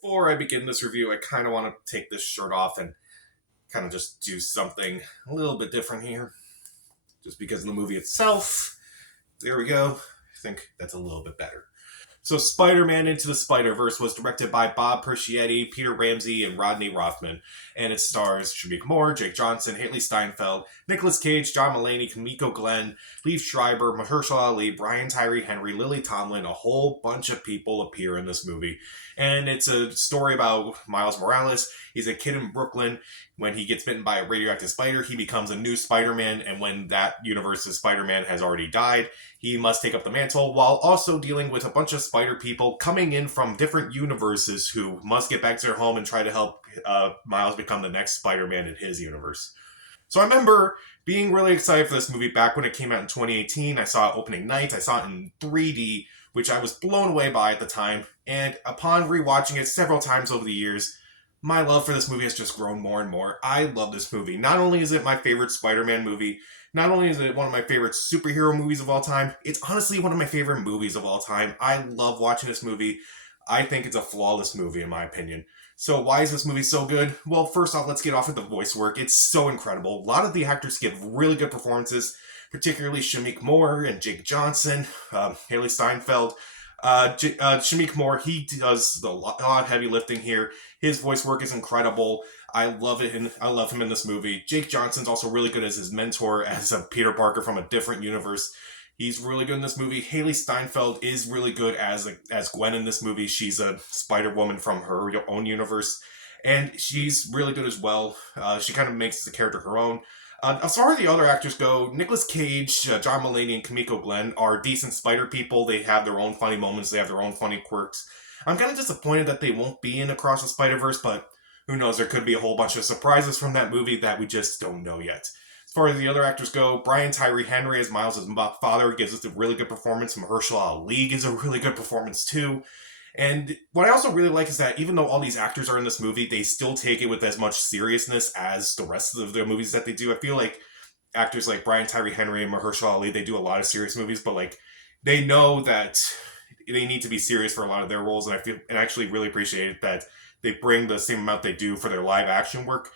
Before I begin this review, I kind of want to take this shirt off and kind of just do something a little bit different here. Just because of the movie itself. There we go. I think that's a little bit better. So, Spider-Man Into the Spider-Verse was directed by Bob Persichetti, Peter Ramsey, and Rodney Rothman, and it stars Shamik Moore, Jake Johnson, Haley Steinfeld, Nicolas Cage, John Mulaney, Kimiko Glenn, Liev Schreiber, Mahershala Ali, Brian Tyree Henry, Lily Tomlin. A whole bunch of people appear in this movie, and it's a story about Miles Morales. He's a kid in Brooklyn. When he gets bitten by a radioactive spider, he becomes a new Spider-Man, and when that universe's Spider-Man has already died, he must take up the mantle while also dealing with a bunch of spider people coming in from different universes who must get back to their home and try to help Miles become the next Spider-Man in his universe. So I remember being really excited for this movie back when it came out in 2018. I saw it opening night. I saw it in 3D, which I was blown away by at the time. And upon rewatching it several times over the years, my love for this movie has just grown more and more. I love this movie. Not only is it my favorite Spider-Man movie, not only is it one of my favorite superhero movies of all time, it's honestly one of my favorite movies of all time. I love watching this movie. I think it's a flawless movie in my opinion. So why is this movie so good? Well, first off, let's get off with the voice work. It's so incredible. A lot of the actors give really good performances, particularly Shamik Moore and Jake Johnson, Haley Steinfeld. Shamik Moore, he does a lot of heavy lifting here. His voice work is incredible. I love it, and I love him in this movie. Jake Johnson's also really good as his mentor, as a Peter Parker from a different universe. He's really good in this movie. Haley Steinfeld is really good as Gwen in this movie. She's a Spider-Woman from her own universe, and she's really good as well. She kind of makes the character her own. As far as the other actors go, Nicolas Cage, John Mulaney, and Kimiko Glenn are decent Spider people. They have their own funny moments. They have their own funny quirks. I'm kind of disappointed that they won't be in Across the Spider-Verse, but who knows? There could be a whole bunch of surprises from that movie that we just don't know yet. As far as the other actors go, Brian Tyree Henry as Miles' father gives us a really good performance. Mahershala Ali gives a really good performance too. And what I also really like is that even though all these actors are in this movie, they still take it with as much seriousness as the rest of their movies that they do. I feel like actors like Brian Tyree Henry and Mahershala Ali, they do a lot of serious movies, but like they know that they need to be serious for a lot of their roles, and I actually really appreciate that they bring the same amount they do for their live action work.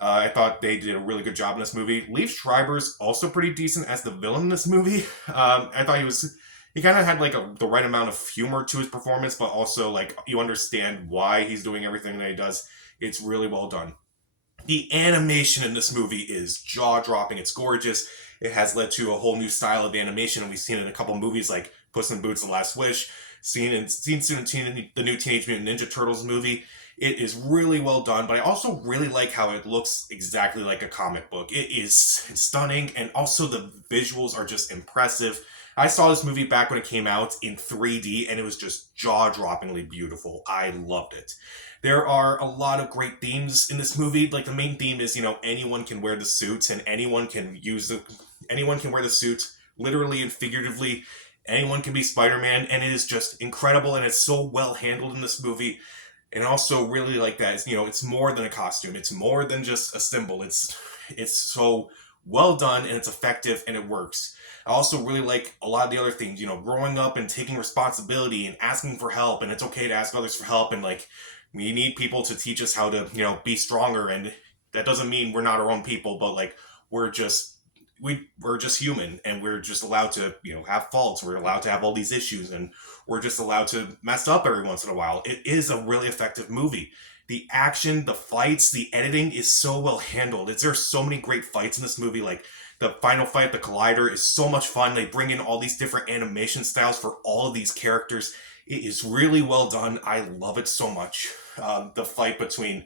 I thought they did a really good job in this movie. Liev Schreiber's also pretty decent as the villain in this movie. I thought he kind of had like the right amount of humor to his performance, but also like you understand why he's doing everything that he does. It's really well done. The animation in this movie is jaw-dropping. It's gorgeous. It has led to a whole new style of animation, and we've seen it in a couple movies like Puss in Boots: The Last Wish, seen soon in the new Teenage Mutant Ninja Turtles movie. It is really well done, but I also really like how it looks exactly like a comic book. It's stunning, and also the visuals are just impressive. I saw this movie back when it came out in 3D, and it was just jaw-droppingly beautiful. I loved it. There are a lot of great themes in this movie. Like the main theme is, anyone can wear the suits, and anyone can wear the suit, literally and figuratively. Anyone can be Spider-Man, and it is just incredible, and it's so well handled in this movie. And also really like that, it's more than a costume. It's more than just a symbol. It's so well done, and it's effective, and it works. I also really like a lot of the other things, growing up and taking responsibility and asking for help, and it's okay to ask others for help, and like we need people to teach us how to, be stronger, and that doesn't mean we're not our own people, but like we're just human, and we're just allowed to, have faults. We're allowed to have all these issues, and we're just allowed to mess up every once in a while. It is a really effective movie. The action, the fights, the editing is so well handled. There's so many great fights in this movie. Like the final fight, the Collider, is so much fun. They bring in all these different animation styles for all of these characters. It is really well done. I love it so much. The fight between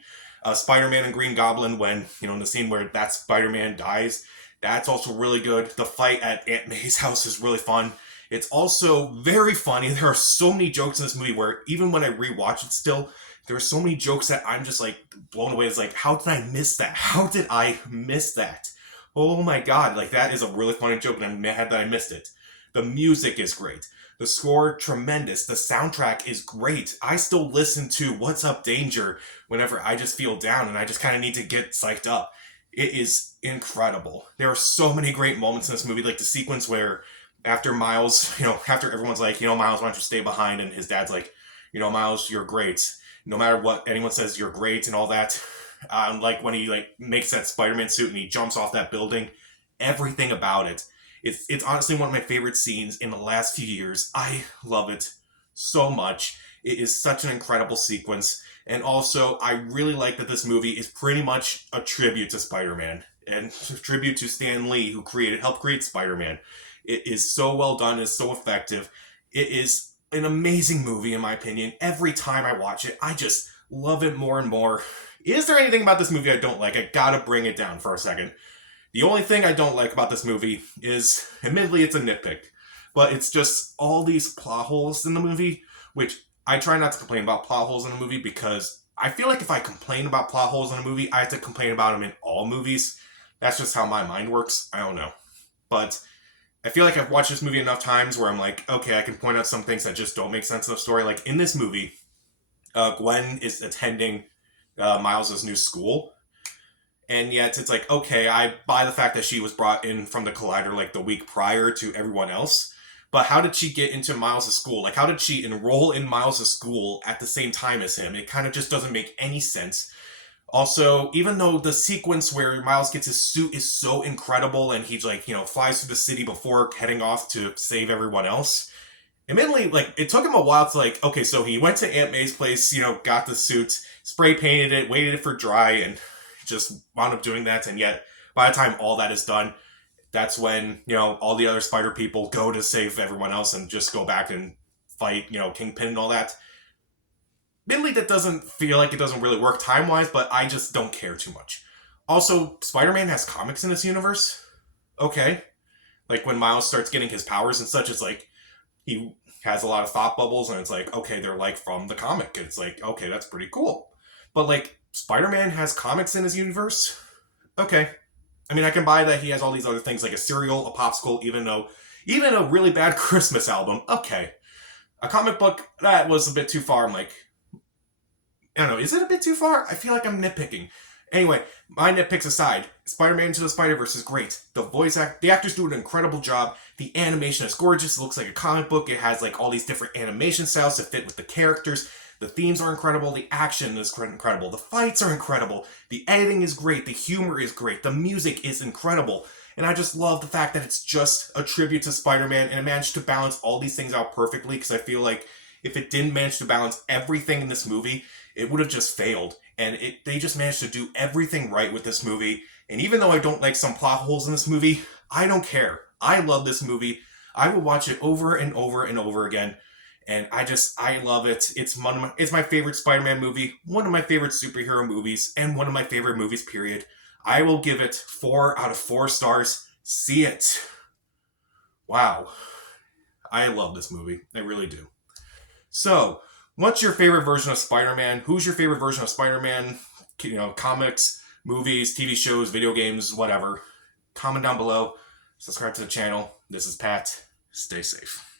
Spider-Man and Green Goblin, when, in the scene where that Spider-Man dies, that's also really good. The fight at Aunt May's house is really fun. It's also very funny. There are so many jokes in this movie where even when I rewatch it still, there are so many jokes that I'm just like blown away. It's like, how did I miss that? How did I miss that? Oh my god, like that is a really funny joke, and I'm mad that I missed it. The music is great. The score, tremendous. The soundtrack is great. I still listen to What's Up Danger whenever I just feel down and I just kind of need to get psyched up. It is incredible. There are so many great moments in this movie, like the sequence where after Miles, after everyone's like, Miles, why don't you stay behind? And his dad's like, Miles, you're great. No matter what anyone says, you're great and all that. Like when he like makes that Spider-Man suit and he jumps off that building, everything about it. It's honestly one of my favorite scenes in the last few years. I love it so much. It is such an incredible sequence. And also, I really like that this movie is pretty much a tribute to Spider-Man and a tribute to Stan Lee, who helped create Spider-Man. It is so well done. It's so effective. It is an amazing movie, in my opinion. Every time I watch it, I just love it more and more. Is there anything about this movie I don't like? I gotta bring it down for a second. The only thing I don't like about this movie is, admittedly, it's a nitpick, but it's just all these plot holes in the movie, which I try not to complain about plot holes in a movie because I feel like if I complain about plot holes in a movie, I have to complain about them in all movies. That's just how my mind works. I don't know. But I feel like I've watched this movie enough times where I'm like, okay, I can point out some things that just don't make sense in the story. Like in this movie, Gwen is attending Miles' new school. And yet it's like, okay, I buy the fact that she was brought in from the Collider like the week prior to everyone else. But how did she get into Miles' school? Like, how did she enroll in Miles' school at the same time as him? It kind of just doesn't make any sense. Also, even though the sequence where Miles gets his suit is so incredible and he's like, flies through the city before heading off to save everyone else, admittedly, like, it took him a while to like, okay, so he went to Aunt May's place, got the suit, spray painted it, waited it for dry, and just wound up doing that. And yet, by the time all that is done, that's when, all the other spider people go to save everyone else and just go back and fight, Kingpin and all that. Admittedly, that doesn't feel like it doesn't really work time-wise, but I just don't care too much. Also, Spider-Man has comics in this universe. Okay. Like, when Miles starts getting his powers and such, it's like, he has a lot of thought bubbles, and it's like, okay, they're like from the comic. And it's like, okay, that's pretty cool. But like, Spider-Man has comics in his universe? Okay. I mean, I can buy that he has all these other things, like a cereal, a popsicle, even a really bad Christmas album. Okay. A comic book, that was a bit too far. I'm like, I don't know, is it a bit too far? I feel like I'm nitpicking. Anyway, my nitpicks aside, Spider-Man Into the Spider-Verse is great. The actors do an incredible job. The animation is gorgeous. It looks like a comic book. It has like all these different animation styles to fit with the characters. The themes are incredible. The action is incredible. The fights are incredible. The editing is great. The humor is great. The music is incredible. And I just love the fact that it's just a tribute to Spider-Man, and it managed to balance all these things out perfectly, because I feel like if it didn't manage to balance everything in this movie, it would have just failed. And they just managed to do everything right with this movie. And even though I don't like some plot holes in this movie, I don't care. I love this movie. I will watch it over and over and over again. And I love it. It's my favorite Spider-Man movie, one of my favorite superhero movies, and one of my favorite movies, period. I will give it 4 out of 4 stars. See it. Wow. I love this movie. I really do. So, what's your favorite version of Spider-Man? Who's your favorite version of Spider-Man? Comics, movies, TV shows, video games, whatever. Comment down below. Subscribe to the channel. This is Pat. Stay safe.